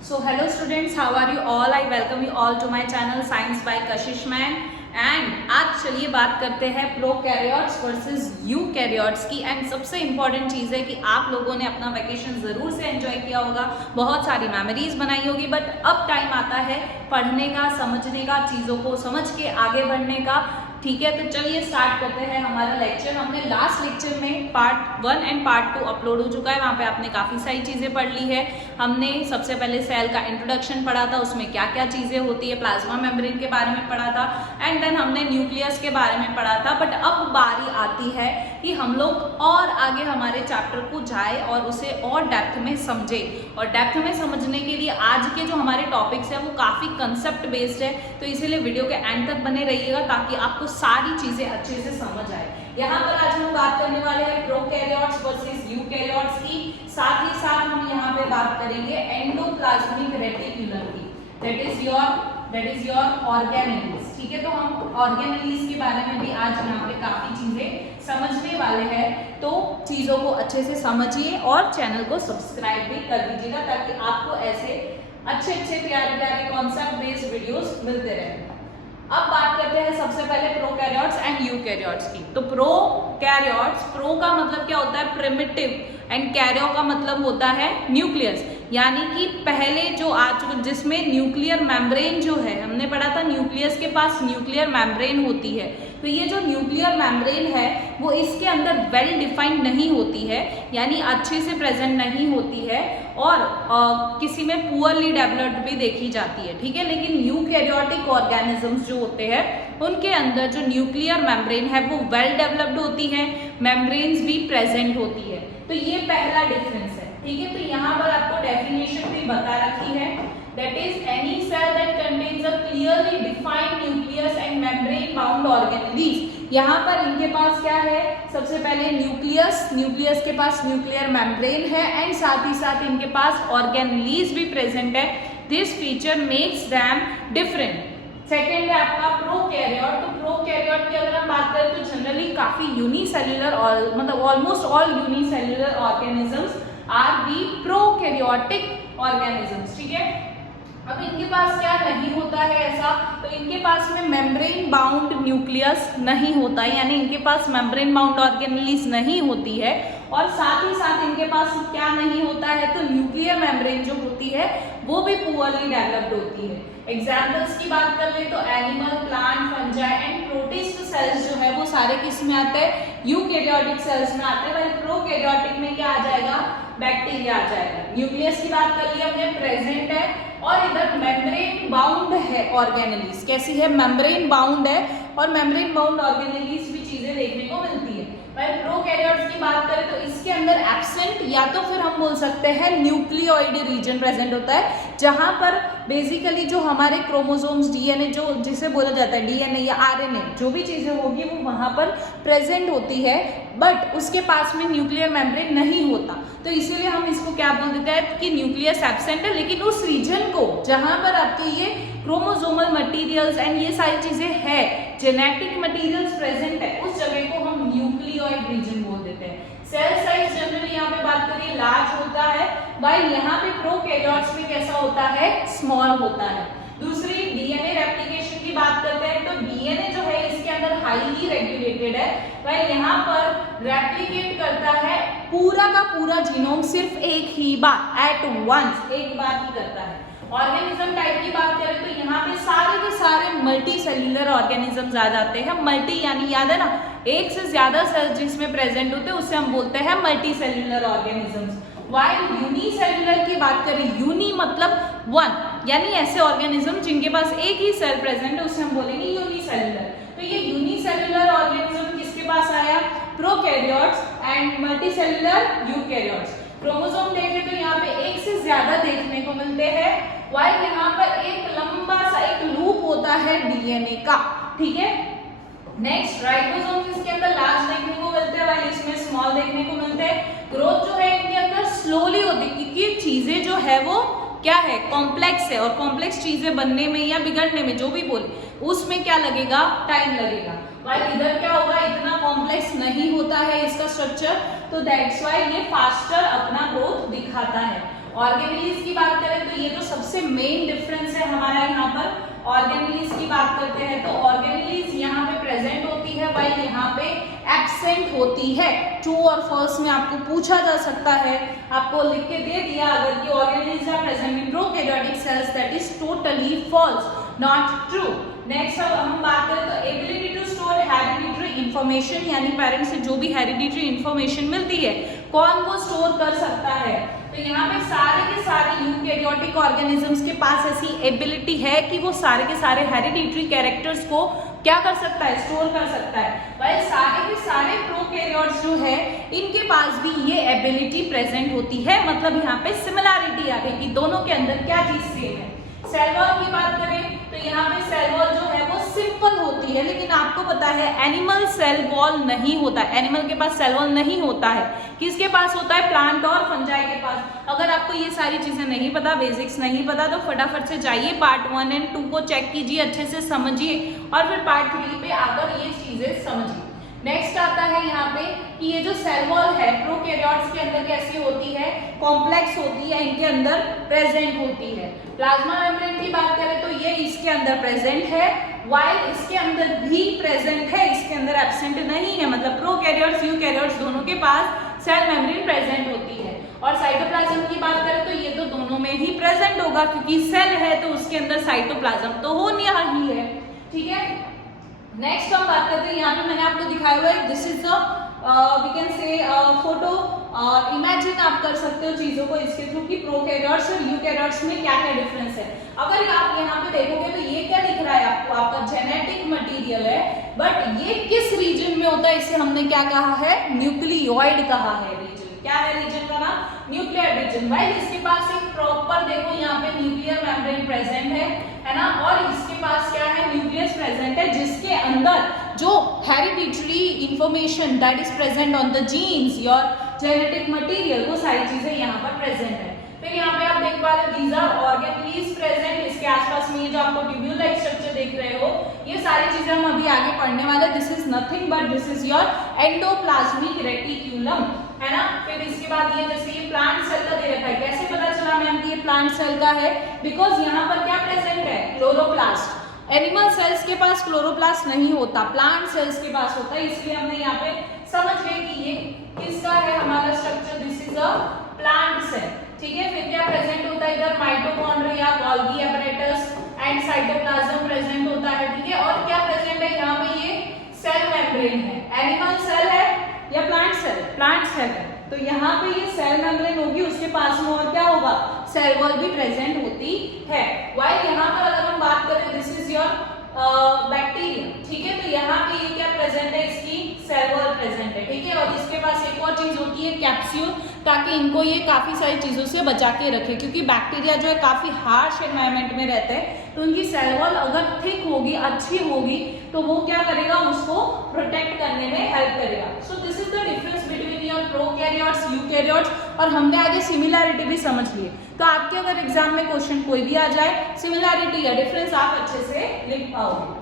So hello students, how are you all? I welcome you all to my channel Science by Kashish Man. And आज चलिए बात करते हैं prokaryotes versus eukaryotes की। And सबसे important चीज़ है कि आप लोगों ने अपना वैकेशन ज़रूर से एंजॉय किया होगा, बहुत सारी मेमोरीज बनाई होगी, बट अब टाइम आता है पढ़ने का, समझने का, चीज़ों को समझ के आगे बढ़ने का। ठीक है, तो चलिए स्टार्ट करते हैं हमारा लेक्चर। हमने लास्ट लेक्चर में पार्ट 1 एंड पार्ट 2 अपलोड हो चुका है, वहाँ पे आपने काफ़ी सारी चीज़ें पढ़ ली है। हमने सबसे पहले सेल का इंट्रोडक्शन पढ़ा था, उसमें क्या क्या चीज़ें होती है, प्लाज्मा मेम्ब्रेन के बारे में पढ़ा था, एंड देन हमने न्यूक्लियस के बारे में पढ़ा था। बट अब बारी आती है कि हम लोग और आगे हमारे चैप्टर को जाए और उसे और डेप्थ में समझे। और डेप्थ में समझने के लिए आज के जो हमारे टॉपिक्स हैं वो काफ़ी कंसेप्ट बेस्ड है, तो इसीलिए वीडियो के एंड तक बने रहिएगा ताकि आपको सारी चीजें अच्छे से समझ आए। यहाँ पर आज हम बात करने वाले हैं प्रोकैरियोट्स वर्सेस यूकैरियोट्स की, साथ ही साथ हम यहाँ पे बात करेंगे एंडोप्लाज्मिक रेटिक्यूलम की, दैट इज योर ऑर्गेनेल्स। ठीक है, तो हम ऑर्गेनेल्स के बारे में भी आज यहाँ पे काफी चीजें समझने वाले हैं, तो चीजों को अच्छे से समझिए और चैनल को सब्सक्राइब भी कर दीजिएगा ताकि आपको ऐसे अच्छे अच्छे प्यारे प्यारे कॉन्सेप्ट बेस्ड वीडियोस मिलते रहें। अब बात करते हैं सबसे पहले प्रोकैरियोट्स एंड यूकैरियोट्स की। तो प्रोकैरियोट्स, प्रो का मतलब क्या होता है, प्रिमिटिव, एंड कैरियो का मतलब होता है न्यूक्लियस, यानी कि पहले जो आ चुके, जिसमें न्यूक्लियर मेम्ब्रेन जो है, हमने पढ़ा था न्यूक्लियस के पास न्यूक्लियर मेम्ब्रेन होती है। तो ये जो न्यूक्लियर मेम्ब्रेन है वो इसके अंदर वेल डिफाइंड नहीं होती है, यानी अच्छे से प्रेजेंट नहीं होती है, और किसी में पुअरली डेवलप्ड भी देखी जाती है। ठीक है, लेकिन यूकैरियोटिक ऑर्गेनिजम्स जो होते हैं उनके अंदर जो न्यूक्लियर मेम्ब्रेन है वो वेल डेवलप्ड होती है, मेम्ब्रेन्स भी प्रेजेंट होती है। तो ये पहला डिफरेंस है। ठीक है, तो यहाँ पर आपको डेफिनेशन भी बता रखी है, that is any cell that contains a clearly defined nucleus and membrane bound organelles. यहाँ पर इनके पास क्या है, सबसे पहले न्यूक्लियस के पास न्यूक्लियर मेम्ब्रेन है, एंड साथ ही साथ इनके पास ऑर्गेनेल्स भी प्रेजेंट है। This feature makes them different. Second है आपका प्रोकैरियोट। तो प्रोकैरियोट की अगर हम बात करें तो जनरली काफी यूनिसेल्युलर, और मतलब almost all unicellular organisms are the prokaryotic organisms. ठीक है, अब इनके पास क्या नहीं होता है ऐसा, तो इनके पास में मेम्ब्रेन बाउंड न्यूक्लियस नहीं होता है, यानी इनके पास मेम्ब्रेन बाउंड ऑर्गेनेल्स नहीं होती है, और साथ ही साथ इनके पास क्या नहीं होता है, तो न्यूक्लियर मेम्ब्रेन जो होती है वो भी पुअरली डेवलप्ड होती है। एग्जाम्पल्स की बात कर ले तो animal, plant, fungi and protist cells जो है वो सारे किस में आते हैं, यूकैरियोटिक सेल्स में आते हैं, वही प्रोकैरियोटिक में क्या आ जाएगा, बैक्टीरिया आ जाएगा। न्यूक्लियस की बात कर लिया हमने, प्रेजेंट है, और इधर मेम्ब्रेन बाउंड है ऑर्गेनेल्स। कैसी है, मेम्ब्रेन बाउंड है, और मेम्ब्रेन बाउंड ऑर्गेनेल्स भी चीजें देखने को मिलती है। प्रोकैरियोट्स की बात करें तो इसके अंदर एब्सेंट, या तो फिर हम बोल सकते हैं न्यूक्लियोइड रीजन प्रेजेंट होता है, जहां पर बेसिकली जो हमारे क्रोमोसोम्स, डीएनए जो जिसे बोला जाता है, डीएनए या आरएनए, जो भी चीजें होगी वो वहां पर प्रेजेंट होती है, बट उसके पास में न्यूक्लियर मेम्ब्रेन नहीं होता। तो इसीलिए हम इसको क्या बोल देते हैं कि न्यूक्लियस एब्सेंट है, लेकिन उस रीजन को जहां पर आपके ये क्रोमोसोमल मटेरियल्स एंड ये सारी चीजें है, जेनेटिक मटेरियल्स प्रेजेंट है, उस जगह को हम न्यूक्लियोइड रीजन बोल देते हैं। सेल साइज जनरली यहाँ पे बात करिए लार्ज होता है, भाई यहाँ पे प्रोकैरियोट्स में कैसा होता है, स्मॉल होता है। दूसरी डीएनए रेप्लिकेशन की बात करते हैं, तो डीएनए जो है इसके अंदर हाईली रेगुलेटेड है, भाई यहाँ पर रेप्लिकेट करता है पूरा का पूरा जीनोम सिर्फ एक ही बार, एट वंस, एक बार ही करता है। ऑर्गेनिज्म टाइप की बात करें तो यहाँ पे सारे के सारे मल्टी सेल्यूलर ऑर्गेनिजम्स आ जाते हैं। मल्टी यानी याद है ना, एक से ज्यादा सेल्स जिसमें प्रेजेंट होते हैं उससे हम बोलते हैं multi cellular organisms. While unicellular की बात करें, यूनी मतलब वन, यानी ऐसे ऑर्गेनिज्म जिनके पास एक ही सेल प्रेजेंट है उसे हम बोलेंगे यूनिसेल्यूलर। तो ये यूनिसेल्यूलर ऑर्गेनिज्म किसके पास आया, prokaryotes, and multicellular eukaryotes. Chromosome देखें तो यहाँ पे एक से ज्यादा देखने को मिलते हैं, वाइल यहाँ पर एक लंबा सा एक लूप होता है डीएनए का। ठीक है, नेक्स्ट राइबोसोम इसके अंदर लार्ज देखने को मिलते हैं, वाइल इसमें स्मॉल देखने को मिलते हैं। ग्रोथ जो है इनके अंदर स्लोली होती है, क्योंकि चीजें जो है वो क्या है, कॉम्प्लेक्स है, और कॉम्प्लेक्स चीजें बनने में या बिगड़ने में जो भी बोले उसमें क्या लगेगा, टाइम लगेगा। भाई इधर क्या होगा, इतना कॉम्प्लेक्स नहीं होता है इसका स्ट्रक्चर, तो दैट्स व्हाई ये फास्टर अपना ग्रोथ दिखाता है। ऑर्गेनेलीज की बात करें तो ये जो सबसे मेन डिफरेंस है हमारा यहाँ पर, ऑर्गेनेलीज की बात करते हैं तो ऑर्गेनेलीज यहाँ पे प्रेजेंट होती है व्हाइल यहाँ पे एब्सेंट होती है। ट्रू और फॉल्स में आपको पूछा जा सकता है, आपको लिख के दे दिया अगर कि organelles are present in prokaryotic cells, that is totally false, not true. Next अब हम बात करें तो ability to store hereditary information, यानी पेरेंट्स से जो भी हेरिडिटरी इंफॉर्मेशन मिलती है कौन वो स्टोर कर सकता है, तो यहाँ पे सारे के सारे यूकैरियोटिक ऑर्गेनिजम्स के पास ऐसी एबिलिटी है कि वो सारे के सारे हेरिडिटरी कैरेक्टर्स को क्या कर सकता है, स्टोर कर सकता है। वही सारे के सारे प्रोकैरियोट्स जो है इनके पास भी ये एबिलिटी प्रेजेंट होती है, मतलब यहाँ पे सिमिलैरिटी आ गई कि दोनों के अंदर क्या चीज सेम है। सेल वॉल की बात करें तो यहाँ पे सेल वॉल जो है वो सिंपल होती है, लेकिन आपको पता है एनिमल सेल वॉल नहीं होता है, एनिमल के पास सेल वॉल नहीं होता है, किसके पास होता है, प्लांट और फंजाई के पास। अगर आपको ये सारी चीजें नहीं पता, बेसिक्स नहीं पता, तो फटाफट से जाइए पार्ट 1 और 2 को चेक कीजिए, अच्छे से समझिए और फिर पार्ट 3 पे आकर ये चीजें समझिए। नेक्स्ट आता है यहाँ पे कि ये जो सेल वॉल है प्रोकैरियोट्स के अंदर कैसी होती है, कॉम्प्लेक्स होती है, इनके अंदर प्रेजेंट होती है। प्लाज्मा मेम्ब्रेन की बात करें तो ये इसके अंदर प्रेजेंट है, वाइल इसके अंदर भी प्रेजेंट है, इसके अंदर एब्सेंट नहीं है, मतलब प्रोकैरियोट्स यूकैरियोट्स दोनों के पास सेल मेम्ब्रेन प्रेजेंट होती है। और साइटोप्लाज्म की बात करें तो ये तो दोनों में ही प्रेजेंट होगा, क्योंकि सेल है तो उसके अंदर साइटोप्लाज्म तो होनी ही है, ठीक है। नेक्स्ट हम बात करते हैं, यहाँ पे मैंने आपको दिखाया हुआ है, this is we can say photo, और इमेजिन आप कर सकते हो चीजों को इसके थ्रू कि प्रोकैरियोट्स और यूकैरियोट्स में क्या क्या डिफरेंस है। अगर आप यहाँ पे देखोगे तो ये क्या दिख रहा है आपको, आपका जेनेटिक मटेरियल है, बट ये किस रीजन में होता है, इसे हमने क्या कहा है, न्यूक्लियोइड कहा है रीजन। क्या है रीजन का नाम, न्यूक्लियोइड रीजन। भाई इसके पास एक प्रॉपर देखो यहाँ पे न्यूक्लियर मेम्ब्रेन प्रेजेंट है ना, और इसके पास क्या है, न्यूक्लियस प्रेजेंट है, जिसके अंदर जो hereditary information that is present on the genes, your genetic material, वो सारी चीजें यहाँ पर प्रेजेंट है। फिर यहाँ पे आप देख पा रहे हो दीज आर ऑर्गेनेलीज प्रेजेंट, इसके आसपास में ये जो आपको ट्यूब्यूल लाइक स्ट्रक्चर देख रहे हो, ये सारी चीजें हम अभी आगे पढ़ने वाले। This is nothing but this is your endoplasmic reticulum, है ना। फिर इसके बाद ये जैसे ये प्लांट सेल का दे रखा है, कैसे पता चला मैम कि ये प्लांट सेल का है, बिकॉज यहाँ पर क्या प्रेजेंट है, क्लोरोप्लास्ट। एनिमल सेल्स के पास क्लोरोप्लास्ट नहीं होता, प्लांट सेल्स के पास होता है, इसलिए हमने यहाँ पे समझ गए कि ये किसका है हमारा structure, this is a plant cell, ठीक है। फिर क्या प्रेजेंट होता है, इधर mitochondria, Golgi apparatus and cytoplasm present होता है, ठीक है। और क्या प्रेजेंट है यहाँ पे, ये सेल मेम्ब्रेन है, एनिमल सेल है या प्लांट सेल, प्लांट सेल है, तो यहाँ पे ये सेल मेम्ब्रेन होगी, उसके पास में और क्या होगा, सेल वॉल भी प्रेजेंट होती है। वाइल यहाँ पर अगर हम बात करें, दिस इज योर बैक्टीरिया, ठीक है, तो यहाँ पे ये क्या प्रेजेंट है, इसकी सेल वॉल प्रेजेंट है, ठीक है। और इसके पास एक और चीज होती है कैप्सूल, ताकि इनको ये काफी सारी चीजों से बचा के रखे, क्योंकि बैक्टीरिया जो है काफी हार्श एनवायरनमेंट में रहते हैं, तो उनकी सेल वॉल अगर थिक होगी, अच्छी होगी, तो वो क्या करेगा, उसको प्रोटेक्ट करने में हेल्प करेगा। So this is the difference between your prokaryotes, eukaryotes, और हमने आगे सिमिलैरिटी भी समझ ली। तो आपके अगर एग्जाम में क्वेश्चन कोई भी आ जाए, सिमिलैरिटी या डिफरेंस आप अच्छे से लिख पाओगे।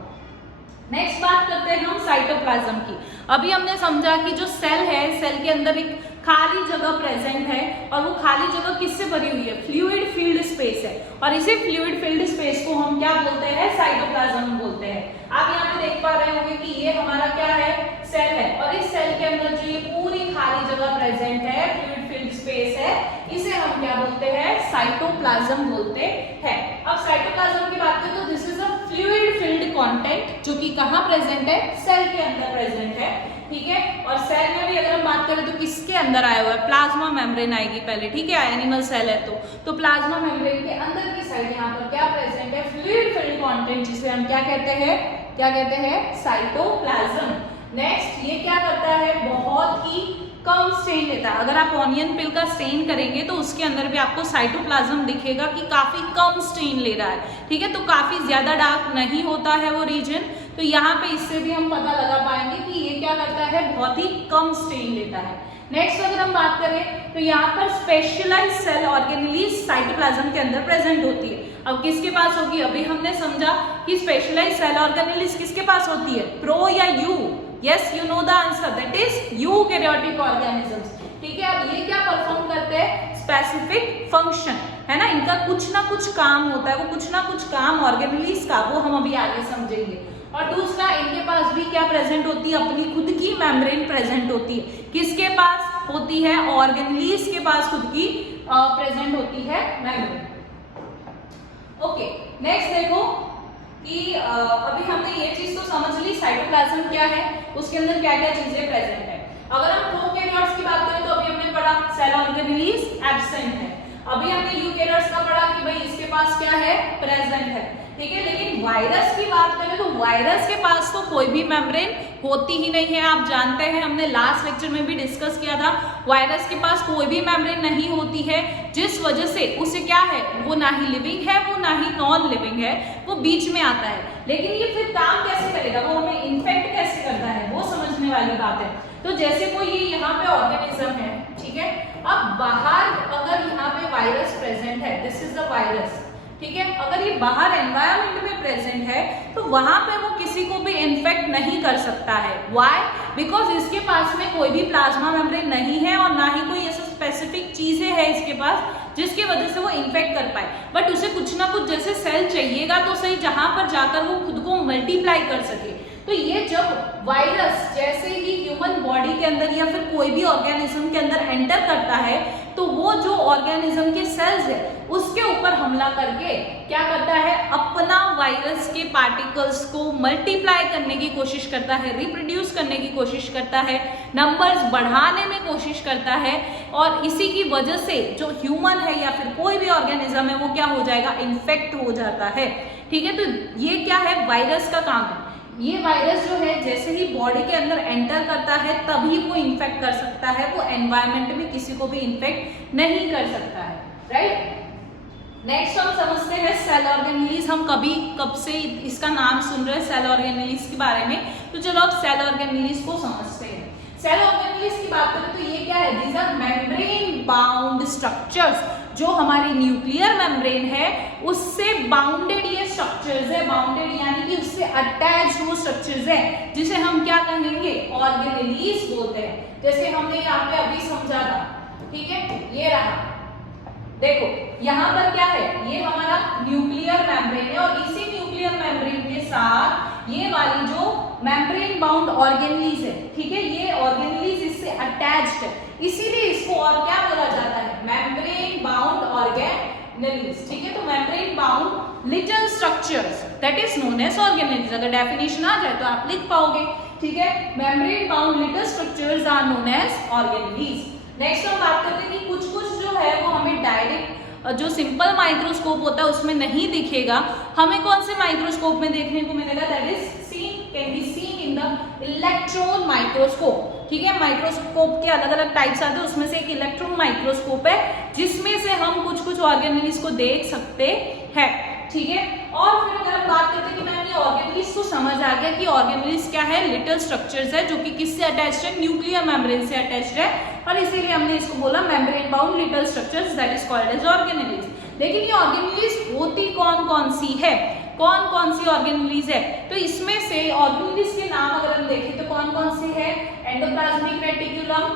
नेक्स्ट बात करते हैं हम साइटोप्लाज्म की। अभी हमने समझा कि जो सेल है, सेल के अंदर एक खाली जगह प्रेजेंट है, और वो खाली जगह किससे भरी हुई है, फ्लूइड फील्ड स्पेस है, और इसी फ्लूइड फील्ड स्पेस को हम क्या बोलते हैं, साइटोप्लाज्म बोलते हैं। आप यहाँ पे देख पा रहे होंगे कि ये हमारा क्या है, सेल है, और इस सेल के अंदर जो ये पूरी खाली जगह प्रेजेंट है, फ्लूइड फील्ड स्पेस है, इसे हम क्या बोलते हैं, साइटोप्लाज्म बोलते हैं। अब साइटोप्लाज्म की बात करें तो this is a fluid filled content, जो कि कहाँ प्रेजेंट है, सेल के अंदर प्रेजेंट है, ठीक है। और सेल में भी अगर हम बात करें तो किसके अंदर आया हुआ है, प्लाज्मा मेम्ब्रेन आएगी पहले, ठीक है, एनिमल सेल है तो प्लाज्मा मेम्ब्रेन के अंदर की साइड यहाँ पर क्या प्रेजेंट है, फ्लूइड फिल्ड कंटेंट, जिसे हम क्या कहते हैं, क्या कहते हैं, साइटोप्लाज्म। नेक्स्ट ये क्या करता है, बहुत ही कम स्टेन लेता है। अगर आप ऑनियन पिल का स्टेन करेंगे तो उसके अंदर भी आपको साइटोप्लाज्म दिखेगा कि काफी कम स्टेन ले रहा है, ठीक है, तो काफी ज्यादा डार्क नहीं होता है वो रीजन। तो यहाँ पे इससे भी हम पता लगा पाएंगे कि ये क्या करता है, बहुत ही कम स्टेन लेता है। नेक्स्ट अगर हम बात करें तो यहाँ पर स्पेशलाइज्ड सेल ऑर्गेनेलीज साइटोप्लाज्म के अंदर प्रेजेंट होती है। अब किसके पास होगी, अभी हमने समझा कि स्पेशलाइज्ड सेल ऑर्गेनेलीज किसके पास होती है, प्रो या you, yes you know the answer, that is eukaryotic organisms, ठीक है। अब ये क्या परफॉर्म करते हैं, स्पेसिफिक फंक्शन, है ना, इनका कुछ ना कुछ काम होता है, वो कुछ ना कुछ काम ऑर्गेनेलिज का, वो हम अभी आगे समझेंगे। और दूसरा, इनके पास भी क्या प्रेजेंट होती है, अपनी खुद की मेम्ब्रेन प्रेजेंट होती है। किसके पास होती है, ऑर्गेनेलिज के पास खुद की प्रेजेंट होती है मेम्ब्रेन। ओके, नेक्स्ट देखो कि अभी हमने ये चीज तो समझ ली, साइटोप्लाज्म क्या है, उसके अंदर क्या क्या चीजें प्रेजेंट है। अगर हम प्रोकैरियोट्स की बात करें तो अभी हमने पढ़ा सेल ऑर्गेनेलिज एब्सेंट है। अभी हमने यूकैरियोट्स का पढ़ा कि भाई इसके पास क्या है, प्रेजेंट है, ठीक है। लेकिन वायरस की बात करें तो वायरस के पास तो कोई भी मेम्ब्रेन होती ही नहीं है। आप जानते हैं, हमने लास्ट लेक्चर में भी डिस्कस किया था, वायरस के पास कोई भी मेम्ब्रेन नहीं होती है, जिस वजह से उसे क्या है, वो ना ही लिविंग है, वो ना ही नॉन लिविंग है, वो बीच में आता है। लेकिन ये फिर काम कैसे करेगा, वो हमें इन्फेक्ट कैसे करता है, वो समझने वाली बात है। तो जैसे कोई ये यहाँ पे ऑर्गेनिज्म है, ठीक है, अब बाहर अगर यहाँ पे वायरस प्रेजेंट है, दिस इज द वायरस, ठीक है, अगर ये बाहर एनवायरनमेंट में प्रेजेंट है तो वहां पे वो किसी को भी इन्फेक्ट नहीं कर सकता है। व्हाई? बिकॉज इसके पास में कोई भी प्लाज्मा मेम्ब्रेन नहीं है और ना ही कोई ऐसा स्पेसिफिक चीजें है इसके पास जिसकी वजह से वो इन्फेक्ट कर पाए। बट उसे कुछ ना कुछ जैसे सेल चाहिएगा तो सही, जहां पर जाकर वो खुद को मल्टीप्लाई कर सके। तो ये जब वायरस जैसे ही ह्यूमन बॉडी के अंदर या फिर कोई भी ऑर्गेनिज्म के अंदर एंटर करता है तो वो जो ऑर्गेनिज्म के सेल्स है उसके ऊपर हमला करके क्या करता है, अपना वायरस के पार्टिकल्स को मल्टीप्लाई करने की कोशिश करता है, रिप्रोड्यूस करने की कोशिश करता है, नंबर्स बढ़ाने में कोशिश करता है। और इसी की वजह से जो ह्यूमन है या फिर कोई भी ऑर्गेनिज्म है वो क्या हो जाएगा, इन्फेक्ट हो जाता है, ठीक है। तो ये क्या है, वायरस का काम है। ये वायरस जो है जैसे ही बॉडी के अंदर एंटर करता है तभी वो इन्फेक्ट कर सकता है, वो एनवायरनमेंट में किसी को भी इन्फेक्ट नहीं कर सकता है, राइट। नेक्स्ट हम समझते हैं सेल ऑर्गेनेलिज। हम कब से इसका नाम सुन रहे हैं सेल ऑर्गेनेलिज के बारे में, तो चलो अब सेल ऑर्गेनेलिज को समझते हैं। सेल ऑर्गेनेलिज की बात करें तो ये क्या है, these are membrane bound structures. जो हमारी न्यूक्लियर मेम्ब्रेन है उससे बाउंडेड ये स्ट्रक्चर्स है, बाउंडेड यानी कि उससे अटैच्ड वो स्ट्रक्चर्स है जिसे हम क्या कहेंगे, ऑर्गेनेलिज बोलते हैं। जैसे हमने यहाँ पे अभी समझा था, ठीक है, ये रहा, देखो यहाँ पर क्या है, ये हमारा न्यूक्लियर मेम्ब्रेन है और इसी न्यूक्लियर मेम्ब्रेन के साथ ये वाली जो मेम्ब्रेन बाउंड ऑर्गेनेलिज है, ठीक है, ये ऑर्गेनेलिज इससे अटैच्ड है, इसीलिए इसको और क्या बोला जाता है, मेम्ब्रेन बाउंड ऑर्गेनेलिज, ठीक है। तो membrane bound little structures that is known as organelles. अगर डेफिनेशन आ जाए तो आप लिख पाओगे, ठीक है, membrane bound little structures are known as organelles. Next हम बात करते हैं कि कुछ कुछ जो है वो हमें डायरेक्ट जो सिंपल माइक्रोस्कोप होता है उसमें नहीं दिखेगा, हमें कौन से माइक्रोस्कोप में देखने को मिलेगा, that is can be seen in the electron microscope, ठीक है। माइक्रोस्कोप के अलग अलग टाइप्स आते हैं, उसमें से एक इलेक्ट्रॉन माइक्रोस्कोप है जिसमें से हम कुछ कुछ ऑर्गेनेलिज को देख सकते हैं, ठीक है। और फिर अगर हम बात करते हैं कि मैम ये ऑर्गेनेलिज को समझ आ गया कि ऑर्गेनेलिज क्या है, लिटिल स्ट्रक्चर्स है जो कि किससे अटैच्ड है, न्यूक्लियर मेम्ब्रेन से अटैच्ड है और इसीलिए हमने इसको बोला membrane bound little structures that is called as organelles. लेकिन ये ऑर्गेनेलिज होती कौन कौन सी है, कौन कौन सी ऑर्गेनेलिज है, तो इसमें से ऑर्गेनेलिज के नाम अगर हम देखें तो कौन कौन से है, endoplasmic reticulum,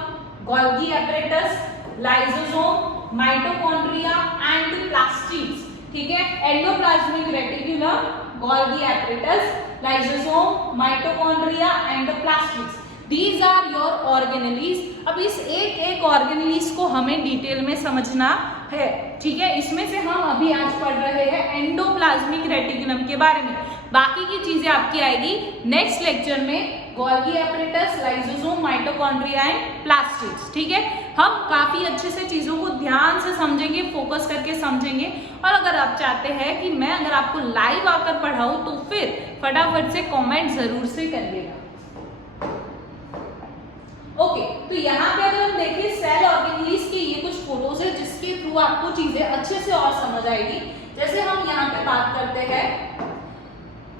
Golgi apparatus, lysosome, mitochondria and plastids, ठीक है। Endoplasmic reticulum, Golgi apparatus, lysosome, mitochondria and plastids, these are your organelles. अब इस एक एक ऑर्गेनेलिज को हमें डिटेल में समझना है, ठीक है। इसमें से हम अभी आज पढ़ रहे हैं एंडोप्लाज्मिक रेटिकुलम के बारे में, बाकी की चीजें आपकी आएगी नेक्स्ट लेक्चर में, Golgi apparatus, lysosome, mitochondria and plastids, ठीक है। हम काफी अच्छे से चीजों को ध्यान से समझेंगे, फोकस करके समझेंगे। और अगर आप चाहते हैं कि मैं अगर आपको लाइव आकर पढ़ाऊं तो फिर फटाफट से कमेंट जरूर से करिएगा। ओके, तो यहाँ पे अगर हम देखें सेल ऑर्गेनेलिज के ये कुछ फोटोज है जिसके थ्रू आपको चीजें अच्छे से और समझ आएगी। जैसे हम यहाँ पे बात करते हैं,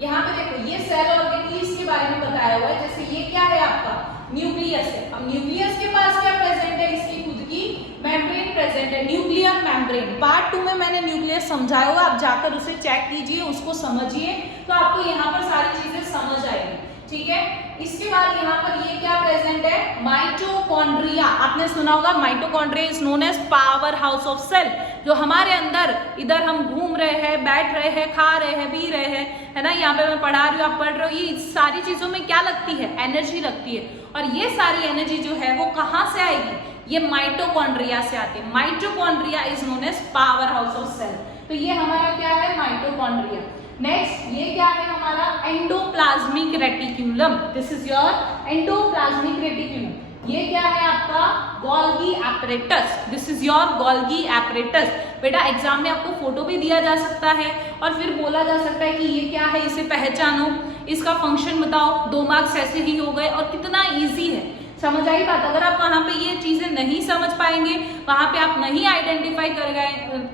यहाँ पे देखो ये सेल ऑर्गेनेलिज के बारे में बताया हुआ है। जैसे ये क्या है आपका न्यूक्लियस है, अब न्यूक्लियस के पास क्या प्रेजेंट है, इसकी खुद की मेम्ब्रेन प्रेजेंट है, न्यूक्लियर मेम्ब्रेन। पार्ट 2 में मैंने न्यूक्लियस समझाया हुआ, आप जाकर उसे चेक कीजिए, उसको समझिए तो आपको यहाँ पर सारी चीजें समझ आएगी, ठीक है। इसके बाद यहाँ पर ये क्या प्रेजेंट है, माइटोकॉन्ड्रिया। आपने सुना होगा mitochondria is known as power house of cell. जो हमारे अंदर इधर हम घूम रहे हैं, बैठ रहे हैं, खा रहे हैं, पी रहे हैं, है ना, यहाँ पे मैं पढ़ा रही हूँ, आप पढ़ रहे हो, ये सारी चीजों में क्या लगती है, एनर्जी लगती है। और ये सारी एनर्जी जो है वो कहाँ से आएगी, ये माइटोकॉन्ड्रिया से आती है। Mitochondria is known as power house of cell. तो ये हमारा क्या है, माइटोकॉन्ड्रिया। नेक्स्ट ये क्या है हमारा, endoplasmic reticulum. This is your endoplasmic reticulum. ये क्या है आपका, Golgi apparatus. This is your Golgi apparatus. बेटा एग्जाम में आपको फोटो भी दिया जा सकता है और फिर बोला जा सकता है कि ये क्या है, इसे पहचानो, इसका फंक्शन बताओ। 2 मार्क्स ऐसे ही हो गए और कितना इजी है, समझ आई बात। अगर आप वहां पे ये चीजें नहीं समझ पाएंगे, वहां पे आप नहीं आइडेंटिफाई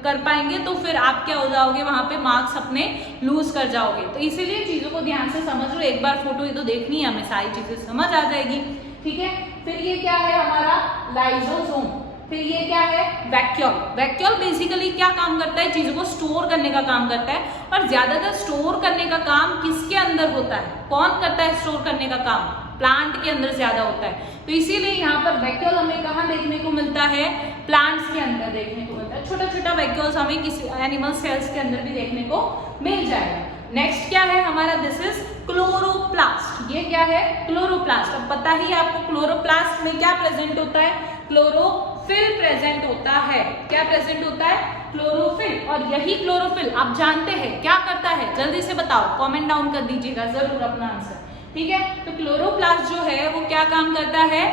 कर पाएंगे, तो फिर आप क्या हो जाओगे, वहां पे मार्क्स अपने लूज कर जाओगे। तो इसीलिए चीजों को ध्यान से समझ लो। एक बार फोटो ये तो देखनी है हमें, सारी चीजें समझ आ जाएगी, ठीक है। फिर ये क्या है हमारा, लाइसोसोम। फिर ये क्या है, वैक्यूल। वैक्यूल बेसिकली क्या काम करता है, चीजों को स्टोर करने का काम करता है। और ज्यादातर स्टोर करने का काम किसके अंदर होता है, कौन करता है स्टोर करने का काम, प्लांट के अंदर ज्यादा होता है। तो इसीलिए यहाँ पर वैक्यूल हमें कहाँ देखने को मिलता है, प्लांट्स के अंदर देखने को मिलता है। छोटा छोटा वैक्यूल्स हमें किसी एनिमल सेल्स के अंदर भी देखने को मिल जाएगा। नेक्स्ट क्या है हमारा, दिस इज क्लोरोप्लास्ट। ये क्या है, क्लोरोप्लास्ट। अब पता ही आपको क्लोरोप्लास्ट में क्या प्रेजेंट होता है, क्लोरोफिल प्रेजेंट होता है। क्या प्रेजेंट होता है, क्लोरोफिल। और यही क्लोरोफिल आप जानते हैं क्या करता है, जल्दी से बताओ, कमेंट डाउन कर दीजिएगा जरूर अपना आंसर, ठीक है। तो क्लोरोप्लास्ट जो है वो क्या काम करता है,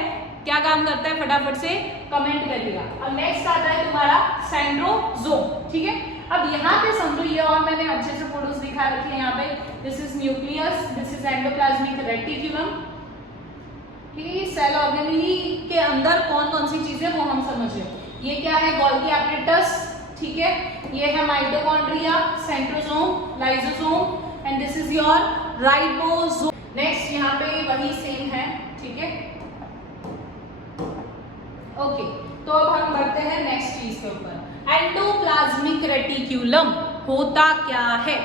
क्या काम करता है, फटाफट से कमेंट करिएगा। और नेक्स्ट आता है तुम्हारा सेंट्रोसोम, ठीक है। अब यहाँ पे समझो, ये और मैंने अच्छे से फोटोज दिखा रखी है यहाँ पे। This is nucleus, this is endoplasmic reticulum. Cell organelle के अंदर कौन कौन सी चीजें वो हम समझे। ये क्या है, गोल्गी एपरेटस, ठीक है। ये है mitochondria, centrosome, lysosome and this is your ribosome. Next यहाँ पे वही सेम है, ठीक है, ओके। तो अब हम बढ़ते हैं नेक्स्ट चीज के ऊपर, एंडोप्लाज्मिक रेटिक्यूलम होता क्या है।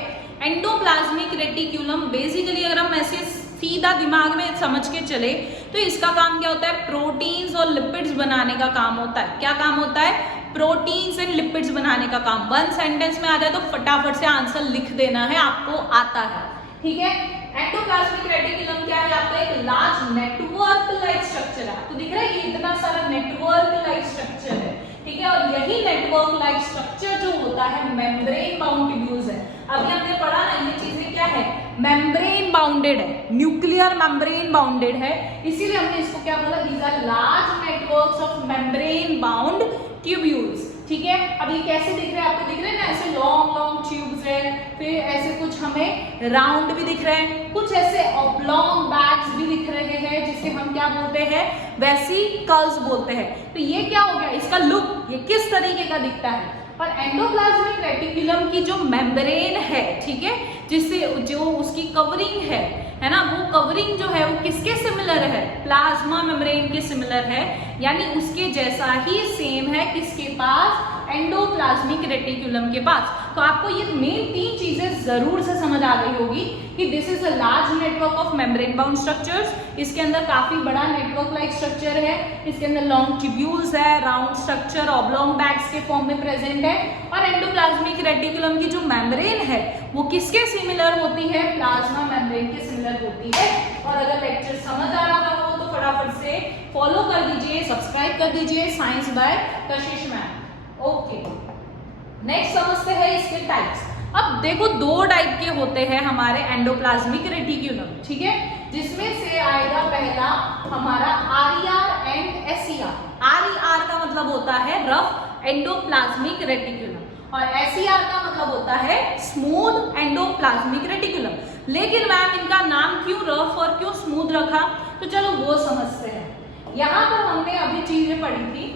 एंडोप्लाज्मिक रेटिक्यूलम बेसिकली अगर हम ऐसे सीधा दिमाग में समझ के चले तो इसका काम क्या होता है, प्रोटीन्स और लिपिड्स बनाने का काम होता है। क्या काम होता है, प्रोटीन्स एंड लिपिड्स बनाने का काम। 1 सेंटेंस में आ जाए तो फटाफट से आंसर लिख देना है, आपको आता है, ठीक है। एंडोप्लाज्मिक रेटिक्यूलम क्या है, आपका एक लार्ज नेटवर्क लाइक स्ट्रक्चर है। आपको दिख रहा है ये इतना सारा नेटवर्क लाइक स्ट्रक्चर है, ठीक है। और यही नेटवर्क लाइक स्ट्रक्चर जो होता है मेम्ब्रेन बाउंड ट्यूब्यूल्स है। अभी हमने पढ़ा ना, ये चीजें क्या है, मेम्ब्रेन बाउंडेड है, न्यूक्लियर मेम्ब्रेन बाउंडेड है। इसीलिए हमने इसको क्या बोला, these are large networks of membrane bound tubules, ठीक है। अब ये कैसे दिख रहे हैं, आपको दिख रहे हैं ना, ऐसे लॉन्ग लॉन्ग ट्यूब्स है, फिर ऐसे कुछ हमें राउंड भी दिख रहे हैं, कुछ ऐसे ऑब्लॉन्ग बैग्स भी दिख रहे हैं, जिसे हम क्या बोलते हैं, वेसिकल्स बोलते हैं। तो ये क्या हो गया, इसका लुक ये किस तरीके का दिखता है। और एंडोप्लाज्मिक रेटिक्यूलम की जो मेम्ब्रेन है, ठीक है, जिससे जो उसकी कवरिंग है ना, वो कवरिंग जो है वो किसके सिमिलर है, प्लाज्मा मेम्ब्रेन के सिमिलर है, यानी उसके जैसा ही सेम है किसके पास, एंडोप्लाज्मिक रेटिक्यूलम के पास। तो आपको ये मेन 3 चीजें जरूर से समझ आ गई होगी कि this is a large network of membrane bound structures. इसके अंदर काफी बड़ा नेटवर्क लाइक स्ट्रक्चर है, इसके अंदर लॉन्ग ट्यूब्यूल्स है, राउंड स्ट्रक्चर ऑब्लॉन्ग बैग्स के फॉर्म में प्रेजेंट है। और एंडोप्लाज्मिक रेटिक्यूलम की जो मेम्ब्रेन है वो किसके सिमिलर होती है, प्लाज्मा मेम्ब्रेन के सिमिलर होती है। और अगर लेक्चर समझ आ रहा हो तो फटाफट से फॉलो कर दीजिए, सब्सक्राइब कर दीजिए science by Kashish ma'am, okay. Next समझते हैं इसके टाइप्स। अब देखो 2 टाइप के होते हैं हमारे एंडोप्लाज्मिक रेटिक्यूलम, ठीक है, जिसमें से आएगा पहला हमारा RER एंड SER। RER का मतलब होता है रफ एंडोप्लाज्मिक रेटिक्यूलम और SER का मतलब होता है स्मूथ एंडोप्लाज्मिक रेटिक्यूलम। लेकिन मैम इनका नाम क्यों रफ और क्यों स्मूथ रखा, तो चलो वो समझते हैं। यहाँ पर हमने अभी चीजें पढ़ी थी,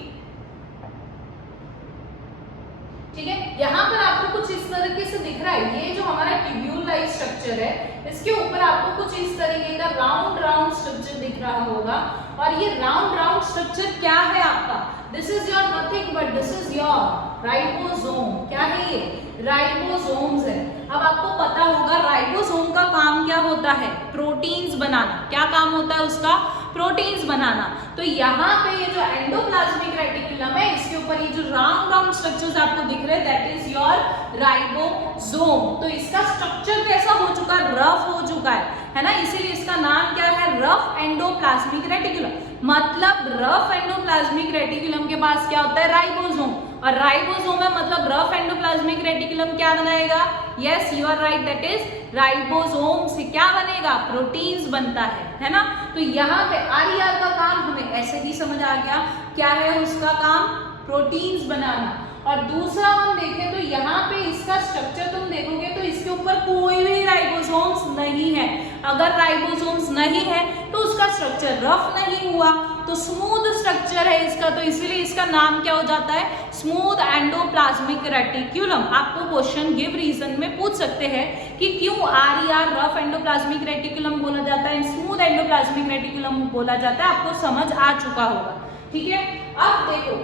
ठीक है। यहाँ पर आपको कुछ इस तरीके से दिख रहा है, ये जो हमारा ट्यूब्यूल लाइक स्ट्रक्चर है, इसके ऊपर आपको कुछ इस तरीके का राउंड राउंड स्ट्रक्चर दिख रहा होगा। और ये राउंड राउंड स्ट्रक्चर क्या है आपका, this is your nothing but this is your ribosome. क्या है ये, राइबोसोम्स है। अब आपको पता होगा राइबोसोम का काम क्या होता है, प्रोटीन्स बनाना। क्या काम होता है उसका, प्रोटीन्स बनाना। तो यहाँ पे ये जो एंडोप्लाज्मिक रेटिकुलम है, इसके ऊपर ये जो राउंड राउंड स्ट्रक्चर्स आपको दिख रहे हैं, दैट इज योर राइबोसोम। तो इसका स्ट्रक्चर कैसा हो चुका है, रफ हो चुका है ना, इसीलिए इसका नाम क्या है, रफ एंडोप्लाज्मिक रेटिकुलम। मतलब रफ एंडोप्लाज्मिक रेटिकुलम के पास क्या होता है, राइबोसोम, और राइबोसोम है मतलब रफ एंडोप्लाज्मिक रेटिकुलम क्या बनाएगा, yes you are right, that is ribosome से क्या बनेगा, प्रोटीन्स बनता है ना। तो यहाँ पे RER का काम हमें ऐसे ही समझ आ गया, क्या है उसका काम, प्रोटीन्स बनाना। और दूसरा हम देखें तो यहाँ पे इसका स्ट्रक्चर तुम देखोगे तो इसके ऊपर कोई भी राइबोसोम्स नहीं है। अगर राइबोसोम्स नहीं है तो उसका स्ट्रक्चर रफ नहीं हुआ, तो स्मूथ स्ट्रक्चर है इसका, तो इसीलिए इसका नाम क्या हो जाता है, स्मूथ एंडोप्लाज्मिक रेटिकुलम। आपको क्वेश्चन गिव रीजन में पूछ सकते हैं कि क्यों RER रफ एंडोप्लाज्मिक रेटिकुलम बोला जाता है, स्मूथ एंडोप्लाज्मिक रेटिकुलम बोला जाता है, आपको समझ आ चुका होगा। ठीक है, अब देखो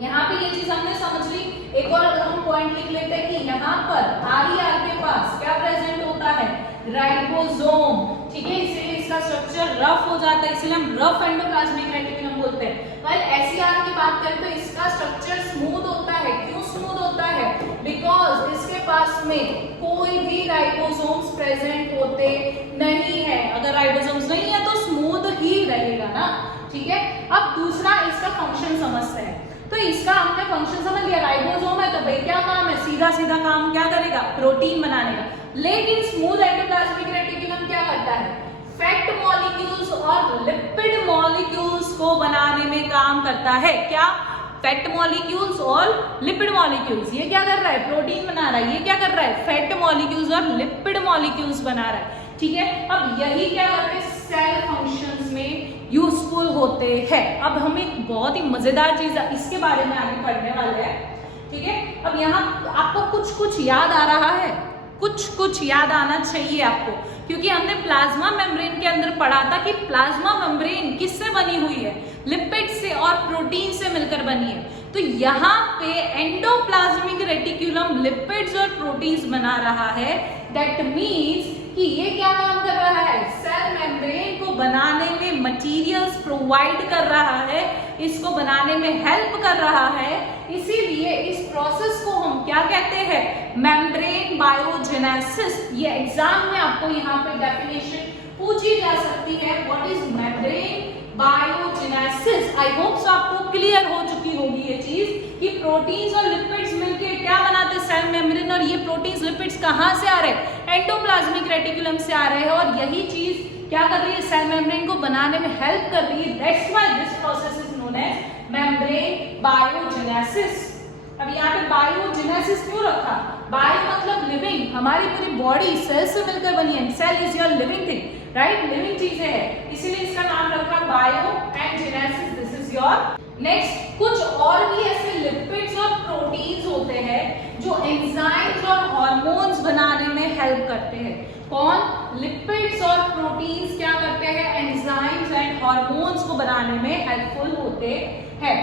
यहाँ पे ये चीज हमने समझ ली। एक और हम पॉइंट लिख लेते हैं कि यहाँ पर RER के पास क्या प्रेजेंट होता है, राइबोसोम। ठीक है, इसीलिए इसका स्ट्रक्चर रफ हो जाता है, इसलिए हम रफ एंडोप्लाज्मिक रेटिकुलम बोलते हैं। पर SER की बात करें तो इसका स्ट्रक्चर स्मूथ होता है। क्यों स्मूथ होता है, बिकॉज इसके पास में कोई भी राइबोसोम्स प्रेजेंट होते नहीं है। अगर राइबोसोम्स नहीं है तो स्मूथ ही रहेगा ना। ठीक है, अब दूसरा इसका फंक्शन समझते हैं। तो इसका हमने फंक्शन समझ लिया, राइबोसोम है तो भाई क्या काम है, सीधा सीधा काम क्या करेगा, प्रोटीन बनाने का। लेकिन स्मूथ एंडोप्लाज्मिक रेटिकुलम क्या करता है, फैट मॉलिक्यूल्स और लिपिड मॉलिक्यूल्स को बनाने में काम करता है। क्या, फैट मॉलिक्यूल्स और लिपिड मॉलिक्यूल्स। ये क्या कर रहा है, प्रोटीन बना रहा है। ये क्या कर रहा है, फैट मॉलिक्यूल्स और लिपिड मॉलिक्यूल्स बना रहा है। ठीक है, अब यही क्या करते हैं, सेल फंक्शंस में यूजफुल होते हैं। अब हम एक बहुत ही मजेदार चीज इसके बारे में आगे पढ़ने वाले हैं। ठीक है, अब यहाँ आपको कुछ याद आ रहा है, कुछ याद आना चाहिए आपको, क्योंकि हमने प्लाज्मा मेम्ब्रेन के अंदर पढ़ा था कि प्लाज्मा मेम्ब्रेन किससे बनी हुई है, लिपिड से और प्रोटीन से मिलकर बनी है। तो यहाँ पे एंडोप्लाज्मिक रेटिकुलम लिपिड्स और प्रोटीन्स बना रहा है। दैट मीन्स कि ये क्या काम कर रहा है, सेल मेम्ब्रेन को बनाने में मटेरियल्स प्रोवाइड कर रहा है, इसको बनाने में हेल्प कर रहा है। इसीलिए इस प्रोसेस को हम क्या कहते हैं, मेम्ब्रेन बायोजेनेसिस। ये एग्जाम में आपको यहाँ पे डेफिनेशन पूछी जा सकती है, what is membrane biogenesis. I hope so आपको क्लियर हो चुकी होगी ये चीज कि प्रोटीन्स और लिपिड्स मिलके क्या बनाते हैं, सेल मेम्ब्रेन। और ये प्रोटीन्स लिपिड्स कहाँ से आ रहे हैं, एंडोप्लाज्मिक रेटिकुलम से आ रहे हैं, और यही चीज क्या कर रही है, सेल मेम्ब्रेन को बनाने में हेल्प कर रही है। That's why this process is known as membrane biogenesis. अब यहाँ पे बायोजेनेसिस क्यों रखा, बायो मतलब लिविंग, हमारी पूरी बॉडी सेल से मिलकर बनी है। Cell is your living thing, right, living चीजें है, इसीलिए इसका नाम रखा bio and genesis. This is your next. कुछ और भी ऐसे लिपिड्स और प्रोटीन्स होते हैं जो एंजाइम्स और हार्मोन्स बनाने में हेल्प करते हैं। कौन, लिपिड्स और प्रोटीन्स क्या करते हैं, एंजाइम्स एंड हार्मोन्स को बनाने में हेल्पफुल होते हैं।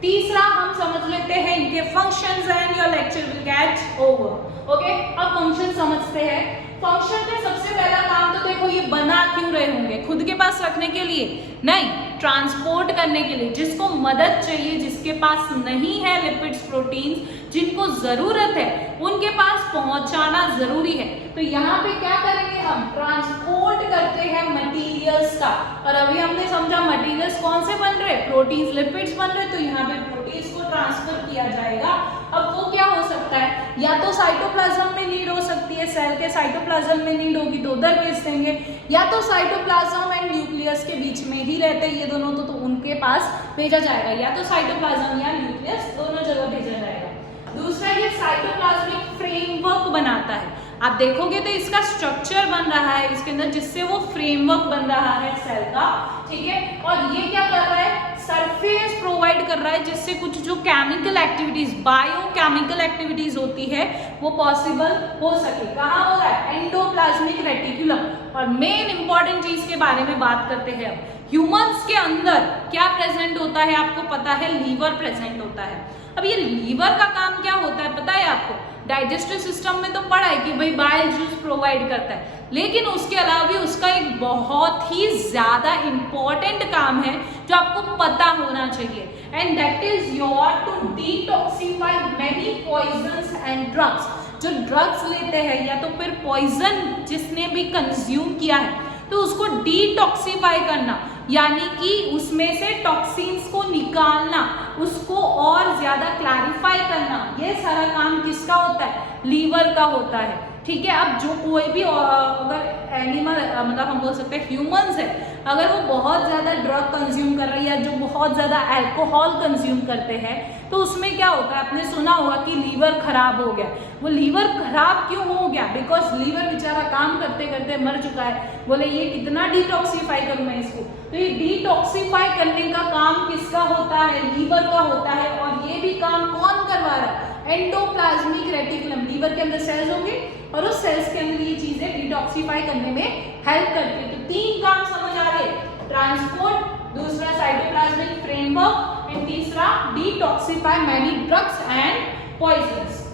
तीसरा हम समझ लेते हैं इनके functions and your lecture will get over. Okay, अब फंक्शन समझते हैं। फंक्शन में सबसे पहला काम तो देखो, ये बना क्यों रहे होंगे, खुद के पास रखने के लिए नहीं, ट्रांसपोर्ट करने के लिए। जिसको मदद चाहिए, जिसके पास नहीं है लिपिड्स प्रोटीन्स, जिनको जरूरत है उनके पास पहुंचाना जरूरी है। तो यहाँ पे क्या करेंगे हम, ट्रांसपोर्ट करते हैं मटेरियल्स का। और अभी हमने समझा मटेरियल्स कौन से बन रहे, प्रोटीन्स लिपिड्स बन रहे, तो यहाँ पे प्रोटीन्स को ट्रांसफर किया जाएगा। अब वो क्या हो सकता है, या तो साइटोप्लाज्म में नीड हो सकती है, सेल के साइटोप्लाज्म में नीड होगी तो उधर भेज देंगे, या तो साइटोप्लाज्म एंड न्यूक्लियस के बीच में ही रहते हैं ये दोनों, तो उनके पास भेजा जाएगा, या तो साइटोप्लाज्म या न्यूक्लियस दोनों जगह भेजा जाएगा। दूसरा, ये साइटोप्लाज्मिक फ्रेमवर्क बनाता है। आप देखोगे तो इसका स्ट्रक्चर बन रहा है इसके अंदर, जिससे वो फ्रेमवर्क बन रहा है सेल का। ठीक है, और ये क्या कर रहा है, सरफेस प्रोवाइड कर रहा है, जिससे कुछ जो केमिकल एक्टिविटीज, बायोकेमिकल एक्टिविटीज होती है वो पॉसिबल हो सके। कहाँ हो रहा है, एंडोप्लाज्मिक रेटिकुलम। और मेन इंपॉर्टेंट चीज के बारे में बात करते हैं अब। ह्यूमंस के अंदर क्या प्रेजेंट होता है, आपको पता है, लीवर प्रेजेंट होता है। अब ये लीवर का काम क्या होता है पता है आपको, डाइजेस्टिव सिस्टम में तो पढ़ा है कि भाई बाइल जूस प्रोवाइड करता है, लेकिन उसके अलावा भी उसका एक बहुत ही ज्यादा इंपॉर्टेंट काम है जो आपको पता होना चाहिए, and that is your to detoxify many poisons and drugs. जो ड्रग्स लेते हैं या तो फिर पॉइजन जिसने भी कंज्यूम किया है तो उसको डिटॉक्सिफाई करना, यानी कि उसमें से टॉक्सिन्स को निकालना, उसको और ज्यादा क्लैरिफाई करना, ये सारा काम किसका होता है? लीवर का होता है। ठीक है, अब जो कोई भी अगर एनिमल मतलब हम बोल सकते हैं ह्यूमंस है, अगर वो बहुत ज्यादा ड्रग कंज्यूम कर रहे हैं या जो बहुत ज्यादा अल्कोहल कंज्यूम करते हैं तो उसमें क्या होता है? आपने सुना होगा कि लीवर खराब हो गया। वो लीवर खराब क्यों हो गया? बिकॉज लीवर बेचारा काम करते करते मर चुका है। बोले ये कितना डिटॉक्सिफाई करूं मैं इसको, तो ये डिटॉक्सिफाई करने का काम किसका होता है? लीवर का होता है। और ये भी काम कौन करवा रहा है? Endoplasmic reticulum. लीवर के अंदर सेल्स होंगे और उस सेल्स के अंदर ये चीजें डिटॉक्सिफाई करने में हेल्प करती है। तो 3 काम समझ आ गए, ट्रांसपोर्ट, दूसरा साइटोप्लाज्मिक फ्रेमवर्क एंड तीसरा detoxify many drugs and poisons.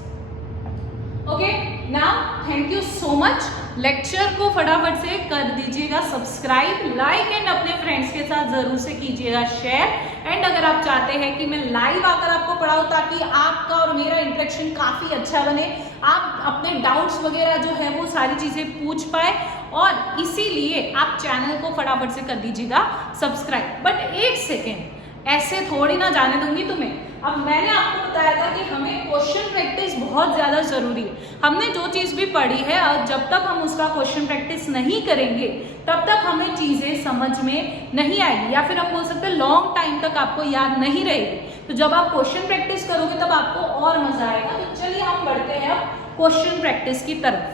Okay, now thank you so much. Lecture को फटाफट से कर दीजिएगा सब्सक्राइब, लाइक एंड अपने फ्रेंड्स के साथ जरूर से कीजिएगा शेयर। एंड अगर आप चाहते हैं कि मैं लाइव आकर आपको पढ़ाऊं ताकि आपका और मेरा इंटरेक्शन काफी अच्छा बने, आप अपने डाउट्स वगैरह जो है वो सारी चीजें पूछ पाए, और इसीलिए आप चैनल को फटाफट से कर दीजिएगा सब्सक्राइब। बट एक सेकेंड, ऐसे थोड़ी ना जाने दूंगी तुम्हें। अब मैंने आपको बताया था कि हमें क्वेश्चन प्रैक्टिस बहुत ज्यादा जरूरी है। हमने जो चीज भी पढ़ी है और जब तक हम उसका क्वेश्चन प्रैक्टिस नहीं करेंगे तब तक हमें चीजें समझ में नहीं आएगी, या फिर हम बोल सकते हैं लॉन्ग टाइम तक आपको याद नहीं रहेगी। तो जब आप क्वेश्चन प्रैक्टिस करोगे तब आपको और मजा आएगा। तो चलिए हम बढ़ते हैं अब क्वेश्चन प्रैक्टिस की तरफ।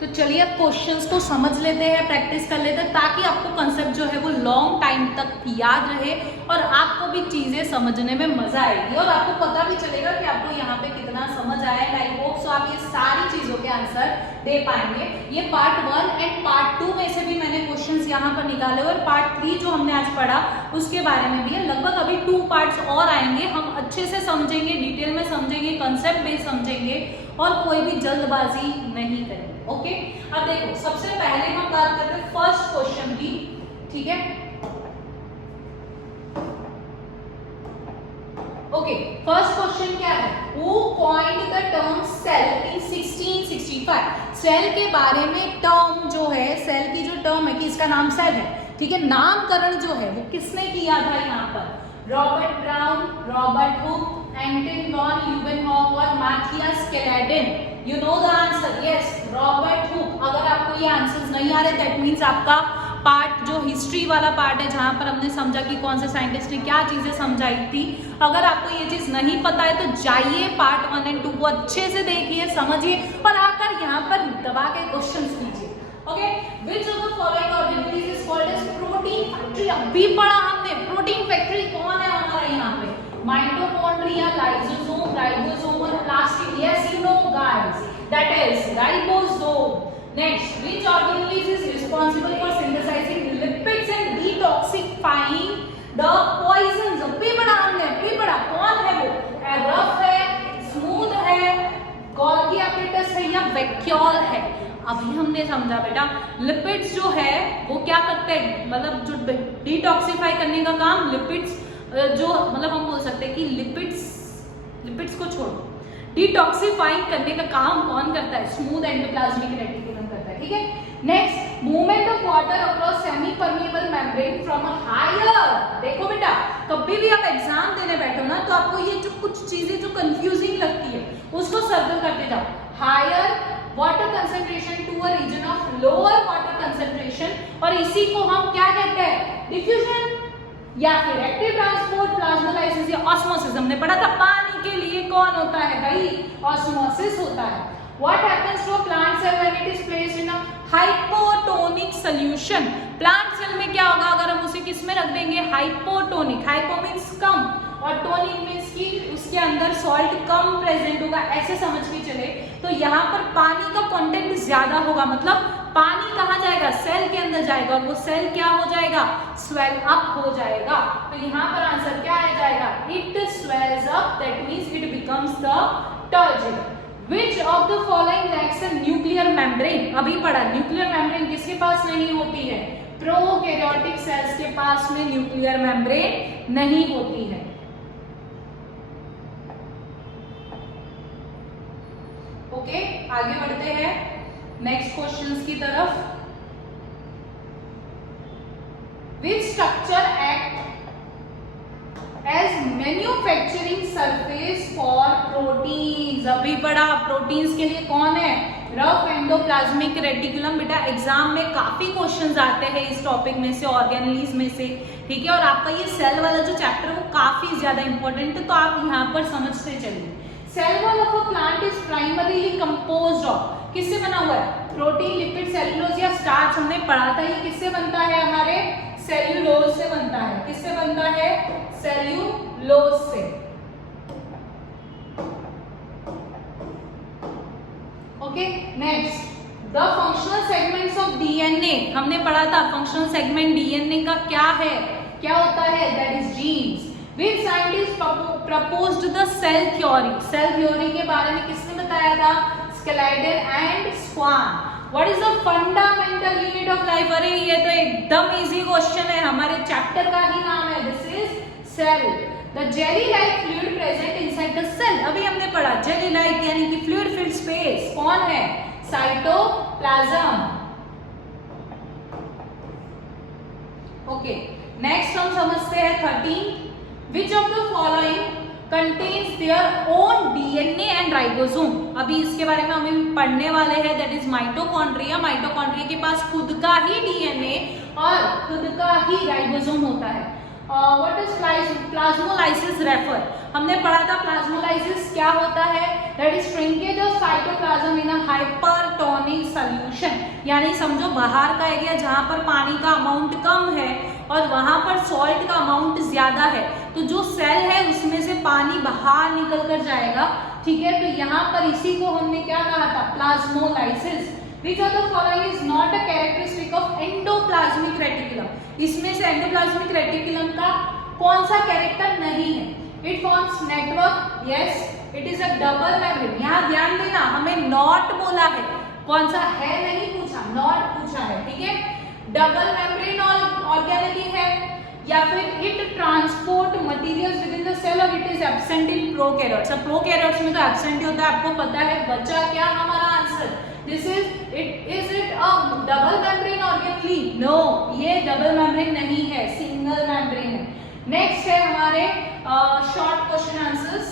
तो चलिए अब क्वेश्चंस को समझ लेते हैं, प्रैक्टिस कर लेते हैं, ताकि आपको कंसेप्ट जो है वो लॉन्ग टाइम तक याद रहे और आपको भी चीजें समझने में मजा आएगी और आपको पता भी चलेगा कि आपको यहाँ पे कितना समझ आया। आई होप सो आप ये सारी चीजों के आंसर दे पाएंगे। ये पार्ट 1 एंड पार्ट 2 में से भी मैंने क्वेश्चंस यहाँ पर निकाले, और पार्ट 3 जो हमने आज पढ़ा उसके बारे में भी है। लगभग अभी 2 पार्ट्स और आएंगे, हम अच्छे से समझेंगे, डिटेल में समझेंगे, कंसेप्ट बेस्ड समझेंगे और कोई भी जल्दबाजी नहीं करेंगे। ओके, अब देखो सबसे पहले हम बात करते हैं फर्स्ट क्वेश्चन की। ठीक है, ओके, फर्स्ट क्वेश्चन क्या है? Who coined the term cell in 1665? Cell के बारे में टर्म जो है, सेल की जो टर्म है कि इसका नाम सेल है, ठीक है, नामकरण जो है वो किसने किया था? यहाँ पर Robert Brown, Robert Hooke, Anton van Leeuwenhoek और Matthias Schleiden. You know the answer, yes, Robert Hooke. अगर आपको ये आंसर्स नहीं आ रहे दैट मीन्स आपका पार्ट जो हिस्ट्री वाला पार्ट है जहां पर हमने समझा कि कौन से साइंटिस्ट ने क्या चीजें समझाई थी, अगर आपको ये चीज नहीं पता है तो जाइए पार्ट 1 एंड 2 को अच्छे से देखिए, समझिए और आकर यहाँ पर दबा के क्वेश्चंस कीजिए। Okay, which of the following organism is called as protein factory? अभी पढ़ा हमने, प्रोटीन फैक्ट्री कौन है हमारा यहाँ पे? माइटोकॉन्ड्रिया, लाइसोसोम, राइबोसोम और plastid. Yes, you know guys, that is ribosome. Next, which organelle is responsible for synthesizing lipids and detoxifying the poisons? अभी बड़ा हमने, अभी बड़ा कौन है वो? रफ है, स्मूथ है, गोल्गी एपेटस है या वैक्यूल है? अभी हमने समझा बेटा, लिपिड्स जो है वो क्या करते हैं, मतलब जो डिटॉक्सिफाई करने का काम लिपिड्स जो मतलब हम बोल सकते हैं कि लिपिड्स को छोड़ो, डिटॉक्सिफाइंग करने का काम कौन करता है? स्मूथ एंडोप्लाज्मिक रेटिकुलम करता है। ठीक है, next, movement of water across semi permeable membrane from a higher. देखो बेटा, कभी भी आप एग्जाम देने बैठो ना तो आपको ये जो कुछ चीजें जो कंफ्यूजिंग लगती है उसको सर्कल करते जाओ। Higher water concentration to a region of lower water concentration, और इसी को हम क्या कहते हैं? डिफ्यूजन या फिर एक्टिव ट्रांसपोर्ट, प्लाज्मोलाइसिस या ऑस्मोसिस। हमने पढ़ा था पानी के लिए कौन होता है भाई? ऑस्मोसिस होता है। What happens to a plant cell when it is placed in a hypotonic solution? Plant cell में क्या होगा अगर हम उसे किस में रख देंगे? हाइपोटोनिक। हाइपो मीन्स कम और टोनिक मीन्स कि उसके अंदर सॉल्ट कम प्रेजेंट होगा, ऐसे समझ के चले। तो यहाँ पर पानी का कंटेंट ज्यादा होगा, मतलब पानी कहाँ जाएगा? सेल के अंदर जाएगा और वो सेल क्या हो जाएगा? स्वेल अप हो जाएगा। तो यहाँ पर आंसर क्या आ जाएगा? It swells up, that means it becomes the बजेगा। Which of the following lacks a nuclear membrane? अभी पढ़ा, न्यूक्लियर मेम्ब्रेन किसके पास नहीं होती है? प्रोकैरियोटिक सेल्स के पास में न्यूक्लियर मेम्ब्रेन नहीं होती है। ओके, आगे बढ़ते हैं नेक्स्ट क्वेश्चंस की तरफ। Which structure act as manufacturing surface for proteins? अभी पढ़ा, प्रोटीन्स के लिए कौन है? Rough endoplasmic reticulum. बेटा एग्जाम में काफी क्वेश्चंस आते हैं इस टॉपिक में से, ऑर्गेनेलीज में से, ठीक है। और आपका ये सेल वाला जो चैप्टर है वो काफी ज्यादा इंपॉर्टेंट है, तो आप यहाँ पर समझते चलिए। Cell wall of a plant is primarily composed of, किससे बना हुआ है? प्रोटीन, लिपिड, सेल्यूलोज या स्टार्च। हमने पढ़ा था ये किससे बनता है? हमारे सेल्यूलोज से बनता है। किससे बनता है? सेल्यूलोज से। Okay, next the functional segments of DNA. हमने पढ़ा था फंक्शनल सेगमेंट डीएनए का क्या है, क्या होता है? That is genes. Which scientist proposed the cell theory? Cell theory के बारे में किसने बताया था? Schleiden and Schwann. What is the fundamental unit of life? अरे ये तो एकदम इजी क्वेश्चन है, हमारे चैप्टर का ही नाम है, this is cell. The jelly-like fluid present inside the cell। अभी हमने पढ़ा jelly-like यानी कि fluid filled space कौन है? साइटोप्लाज्म। ओके, नेक्स्ट हम समझते हैं 13। Which of the following contains their own DNA and ribosome? अभी इसके बारे में हम पढ़ने वाले हैं, that is माइटोकॉन्ड्रिया। माइटोकॉन्ड्रिया के पास खुद का ही डीएनए और खुद का ही राइबोसोम होता है। What is plasmolysis refer? हमने पढ़ा था प्लाज्मोलाइसिस क्या होता है? That is shrinkage of cytoplasm in a hypertonic solution। यानी समझो बाहर का एरिया जहाँ पर पानी का अमाउंट कम है और वहां पर सॉल्ट का अमाउंट ज्यादा है, तो जो सेल है उसमें से पानी बाहर निकल कर जाएगा, ठीक है। तो यहाँ पर इसी को हमने क्या कहा था? Plasmolysis. Which of the following is not a characteristic of endoplasmic reticulum? इसमें से एंडोप्लाज्मिक रेटिकुलम का कौन सा कैरेक्टर नहीं है? It forms network, yes. It is a double membrane। यहाँ ध्यान देना, हमें नॉट बोला है, कौन सा है नहीं पूछा, नॉट पूछा है, ठीक है। डबल मेम्ब्रेन ऑर्गेनेली है, या फिर it transport materials within the cell और it is absent in prokaryotes. अब प्रोकैरियोट्स में तो एब्सेंट ही होता है, आपको पता है। बचा क्या हमारा answer? This is it a double membrane organelle? No, ये डबल मेम्ब्रेन नहीं है, सिंगल मेम्ब्रेन है। नेक्स्ट है हमारे शॉर्ट क्वेश्चन आंसर्स।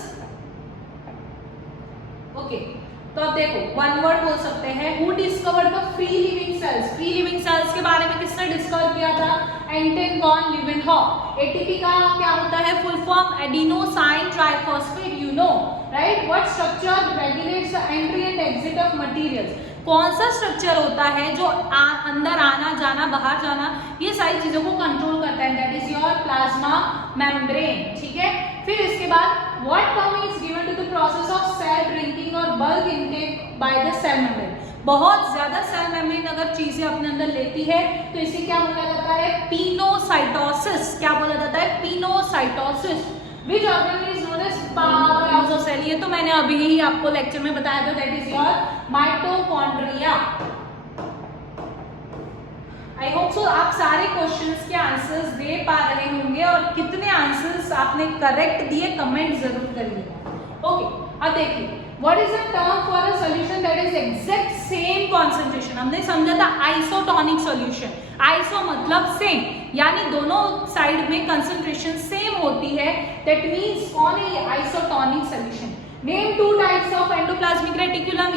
ओके, तो अब देखो वन वर्ड बोल सकते हैं। Who discovered the free living cells? Free living cells के बारे में किसने डिस्कवर किया था? एंटन वॉन लीवेनहॉफ। एटीपी का क्या होता है full form? Adenosine triphosphate, you know, right. What structure regulates the entry and exit of materials? कौन सा स्ट्रक्चर होता है जो अंदर आना जाना बाहर जाना ये सारी चीजों को कंट्रोल करता है? That is your plasma membrane, ठीक है। फिर इसके बाद what term is given to the process of cell drinking और bulk intake by the cell membrane? बहुत ज्यादा सेल मेम्ब्रेन अगर चीजें अपने अंदर लेती है तो इसे क्या बोला जाता है? पिनोसाइटोसिस। क्या बोला जाता है? Pinocytosis. Which organ is known as powerhouse of cell? ये तो मैंने अभी ही आपको लेक्चर में बताया था, that is your mitochondria. I hope so आप सारे क्वेश्चंस के आंसर्स दे पा रहे होंगे, और कितने आंसर्स आपने करेक्ट दिए कमेंट जरूर करिएगा। ओके, अब देखिए what is the term for a solution that is exact same concentration? हमने समझा था आइसोटोनिक सॉल्यूशन। आइसो मतलब सेम, यानी दोनों साइड में कंसंट्रेशन सेम होती है, दैट मींस कौन है ये? Isotonic solution. Name two types of endoplasmic reticulum.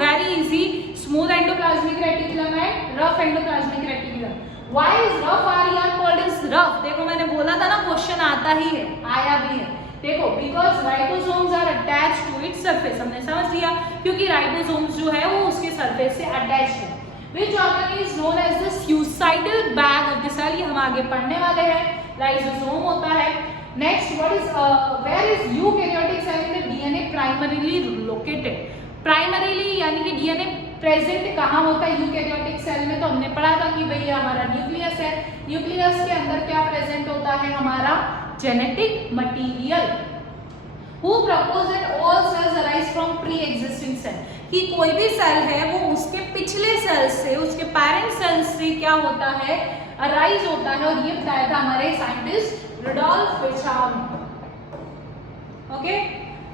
Very easy, smooth endoplasmic reticulum and rough endoplasmic reticulum. Why is rough are called is rough? देखो मैंने बोला था ना क्वेश्चन आता ही है, आया भी है। देखो because ribosomes are attached to its surface. हमने समझ लिया क्योंकि राइबोसोम्स जो है वो उसके सरफेस से अटैच्ड है। Which organ is known as the suicidal bag of the cell? ये हम आगे पढ़ने वाले हैं। लाइसोसोम होता है। Next what is where is eukaryotic cell in the DNA primarily located? Primarily यानी कि डीएनए प्रेजेंट कहाँ होता है यूकैरियोटिक सेल में? तो हमने पढ़ा था कि भाई हमारा न्यूक्लियस है, न्यूक्लियस के अंदर क्या प्रेजेंट होता है? हमारा genetic material. Who proposed that all cells arise from कि कोई भी सेल है वो उसके पिछले सेल से, उसके पेरेंट सेल से क्या होता है, अराइज होता है, और ये बताया था हमारे साइंटिस्ट रुडोल्फ विर्चाव ने। ओके,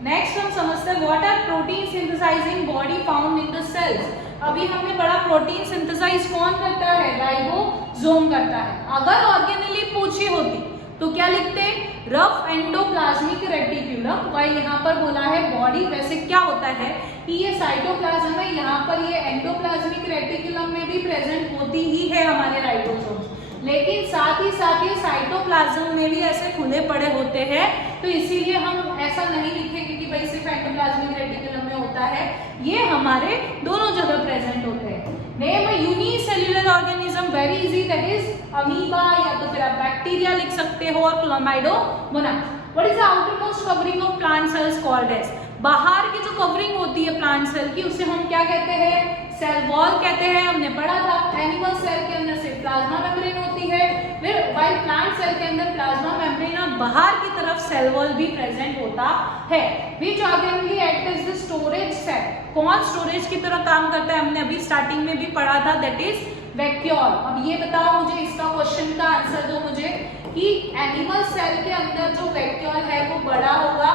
नेक्स्ट हम समझते हैं what are protein synthesizing body found in the cells. अभी हमने पढ़ा प्रोटीन सिंथेसाइज कौन करता है, राइबोसोम करता है। अगर ऑर्गेनेली पूछी होती तो क्या लिखते, रफ एंडोप्लाज्मिक रेटिक्यूलम, वाइल यहाँ पर बोला है बॉडी। वैसे क्या होता है कि ये साइटोप्लाज्म है, यहाँ पर ये एंडोप्लाज्मिक रेटिक्यूलम में भी प्रेजेंट होती ही है हमारे राइबोसोम, लेकिन साथ ही ये साइटोप्लाज्म में भी ऐसे खुले पड़े होते हैं, तो इसीलिए हम ऐसा नहीं लिखेंगे कि भाई सिर्फ एंडोप्लाज्मिक रेटिकुलम में होता है, ये हमारे दोनों जगह प्रेजेंट होते हैं। Name a unicellular organism, very easy, that is amoeba, या तो फिर आप बैक्टीरिया लिख सकते हो, और chlamydomonas. What is the outermost covering of plant cells called as, बाहर की जो कवरिंग होती है प्लांट सेल की उसे हम क्या कहते हैं, सेल वॉल कहते हैं, हमने पढ़ा था। एनिमल सेल के अंदर सिर्फ प्लाज्मा मेम्ब्रेन होती है, फिर वाइल प्लांट सेल के अंदर प्लाज्मा मेम्ब्रेन और बाहर की तरफ सेल वॉल भी प्रेजेंट होता है। Which organelle act as the storage cell, कौन स्टोरेज की तरह काम करता है, हमने अभी स्टार्टिंग में भी पढ़ा था, दैट इज वैक्यूल। अब ये बताओ मुझे, इसका क्वेश्चन का आंसर दो मुझे कि एनिमल सेल के अंदर जो वैक्यूल है वो बड़ा होगा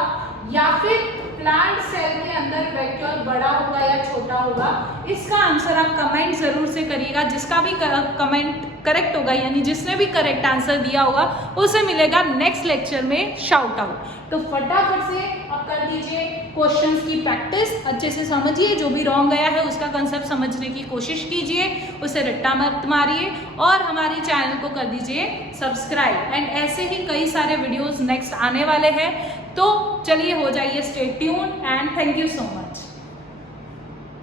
या फिर प्लांट सेल के अंदर वैक्यूल बड़ा होगा या छोटा होगा। इसका आंसर आप कमेंट जरूर से करिएगा, जिसका भी कमेंट करेक्ट होगा, यानी जिसने भी करेक्ट आंसर दिया होगा उसे मिलेगा नेक्स्ट लेक्चर में शाउट आउट। तो फटाफट से अब कर दीजिए क्वेश्चंस की प्रैक्टिस, अच्छे से समझिए, जो भी रॉन्ग गया है उसका कंसेप्ट समझने की कोशिश कीजिए, उसे रट्टा मत मारिए, और हमारे चैनल को कर दीजिए सब्सक्राइब। एंड ऐसे ही कई सारे वीडियोस नेक्स्ट आने वाले हैं, तो चलिए हो जाइए stay tune, and thank you so much.